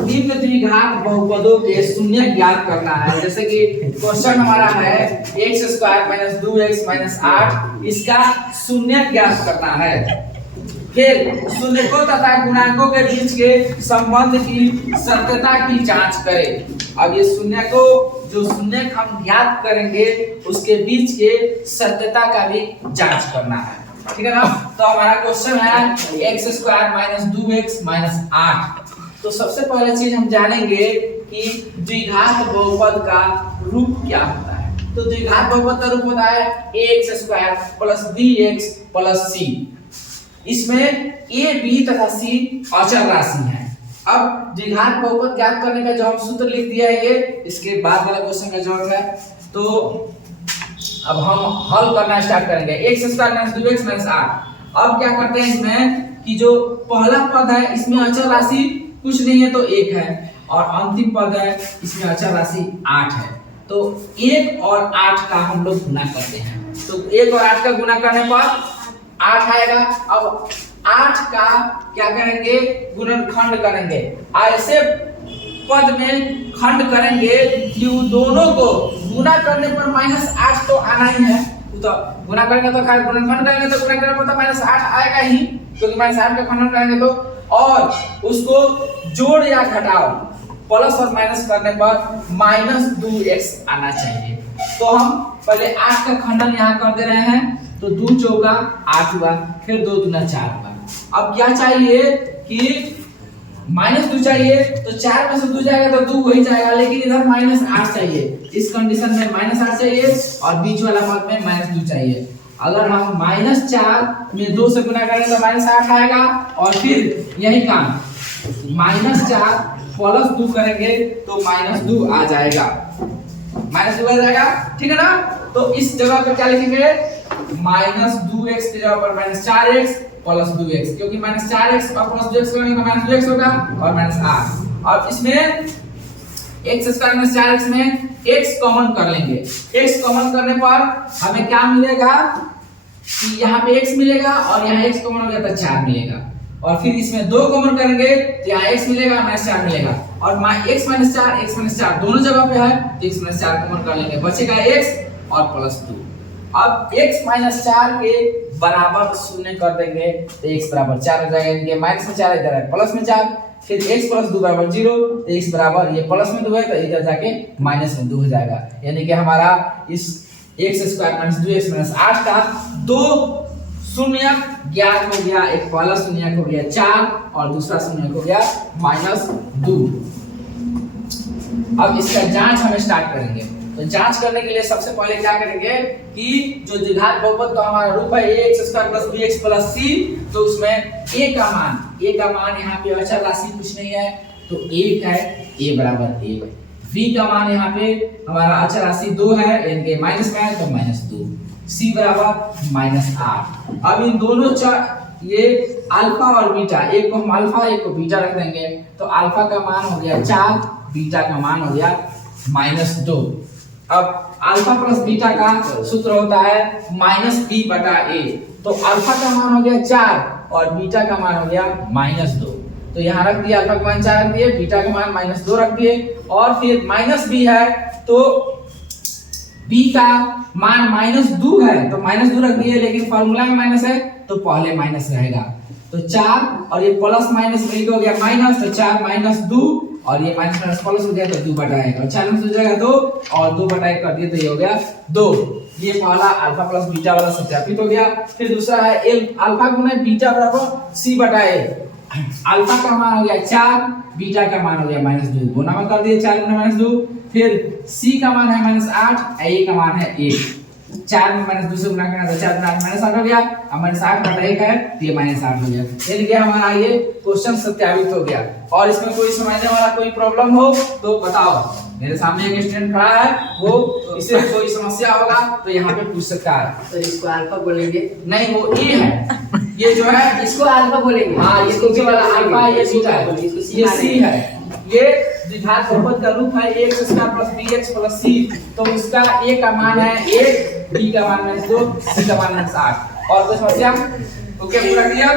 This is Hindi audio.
निम्न द्विघात बहुपदों के शून्य ज्ञात करना है। जैसे कि क्वेश्चन हमारा है x² - 2x - 8, इसका शून्य ज्ञात करना है। फिर शून्यकों तथा गुणांकों के बीच के संबंध की सत्यता की जांच करें। अब ये शून्य को जो शून्य हम ज्ञात करेंगे उसके बीच के सत्यता का भी जांच करना है, ठीक है ना। तो हमारा क्वेश्चन है x² - 2x - 8। तो सबसे पहले चीज हम जानेंगे कि द्विघात बहुपद का रूप क्या होता है। तो द्विघात बहुपद का रूप होता है ax² + bx + c। इसमें a, b तथा c अचर राशि है। अब द्विघात बहुपद ज्ञात करने का जो हम सूत्र लिख दिया है ये, इसके बाद वाला क्वेश्चन का जवाब है। तो अब हम हल करना स्टार्ट करेंगे। x² - 2x - 8। अब क्या करते हैं इसमें कि जो पहला पद है इसमें अचर राशि कुछ नहीं है तो 1 है, और अंतिम पद है इसमें अचर राशि 8 है। तो 1 और 8 का हम लोग गुना करते हैं। तो 1 और 8 का गुना करने पर 8 आएगा। अब 8 का क्या करेंगे, गुणनखंड करेंगे। ऐसे पद में खंड करेंगे कि दोनों को गुना करने पर -8 तो आना ही है। तो गुना करेंगे तो खैर गुणनखंड करेंगे तो गुना करने पर तो -8 आएगा ही, क्योंकि -8 का खंडन करेंगे तो, और उसको जोड़ या घटाओ प्लस और माइनस करने पर -2x आना चाहिए। तो हम पहले 8 का खंडन यहाँ कर दे रहे हैं। तो 2 चौका 8 हुआ, फिर 2 दूना 4 हुआ। अब क्या चाहिए कि -2 चाहिए, तो 4 में से 2 जाएगा तो 2 वही जाएगा, लेकिन इधर -8 चाहिए। इस कंडीशन में -8 चाहिए और बीच वाला पद में -2 चाहिए। अगर हम -4 में 2 से गुना करेंगे तो -8 आएगा, और फिर यही काम -4 + 2 करेंगे तो -2 आ जाएगा, -2 आ जाएगा, ठीक है ना। तो इस जगह पे क्या लिखेंगे, -2x की जगह पर -4x + 2x, क्योंकि -4x और +2x करेंगे तो -2x होगा और -8। अब इसमें x² - 4x में x कॉमन कर लेंगे। x कॉमन करने पर हमें क्या मिलेगा कि यहाँ पे x मिलेगा और यहाँ x कॉमन हो गया तो 4 मिलेगा, और फिर इसमें 2 कॉमन करेंगे तो यहाँ x मिलेगा -4 मिलेगा, और x - 4 दोनों जगह पे है तो x - 4 कॉमन कर लेंगे, बचेगा x और +2। अब x - 4 के बराबर शून्य कर देंगे तो x बराबर 4 हो जाएगा, यानी माइनस में 4 इधर है प्लस में 4, फिर x + 2 बराबर 0, तो x बराबर ये प्लस में 2 है तो इधर जाके माइनस में 2 हो जाएगा। यानी कि हमारा इस x² - 2x - 8 का 2 शून्य ज्ञात हो गया। एक पहला शून्य हो गया 4 और दूसरा शून्य हो गया -2। अब इसका जांच हम स्टार्ट करेंगे। तो जांच करने के लिए सबसे पहले क्या करेंगे कि जो द्विघात बहुपद का हमारा रूप है ax² + bx + c, तो उसमें a का मान यहाँ पे अचर राशि कुछ नहीं है तो 1 है, a बराबर 1। v का मान यहाँ पे हमारा अचर राशि 2 है, यानी कि माइनस में है तो -2। c बराबर -8। अब इन दोनों ये अल्फा और बीटा, एक को हम अल्फा एक को बीटा रख देंगे, तो अल्फा का मान हो गया 4, बीटा का मान हो गया -2। अब अल्फा + बीटा का सूत्र होता है -b/a। तो अल्फा का मान हो गया 4 और बीटा का मान हो गया -2। तो यहाँ रख दिया, अल्फा का मान 4 रख दिए, बीटा का मान -2 रख दिए, और फिर -b है तो b का मान -2 है तो -2 रख दिए, लेकिन फार्मूला में माइनस है तो पहले माइनस रहेगा। तो 4 और ये प्लस माइनस मिलकर हो गया माइनस, तो 4 - 2 और ये माइनस प्लस हो गया तो 2/1, और 4 में से हो जाएगा 2 और 2/1 कर दिए तो ये हो गया 2। ये पहला अल्फा + बीटा वाला सत्यापित हो गया। फिर दूसरा है अल्फा गुना बीटा बराबर c/a। अल्फा का मान हो गया 4, बीटा का मान हो गया -2, गुना में कर दिए 4 गुना -2। फिर c का मान है -8, a का मान है 1। 4 में -2 से गुना करना तो 4 गुना -8 हो गया, अब -8/1 है तो ये -8 हो गया। यानी कि हमारा ये क्वेश्चन सत्यापित हो गया। और इसमें कोई समझने वाला कोई प्रॉब्लम हो तो बताओ। मेरे सामने एक स्टूडेंट खड़ा है, वो इसे कोई समस्या होगा तो यहाँ पे पूछ सकता है। तो इसको अल्फा बोलेंगे? नहीं, वो ए है, ये जो है इसको अल्फा बोलेंगे। हाँ, ये नीचे वाला अल्फा, ये बीटा है, ये सी है। ये द्विघात बहुपद का रूप है ax² + bx + c। तो इसका a का मान है 1, b का मान है 2, c का मान है 8। और कोई समस्या? ओके, पूरा क्लियर?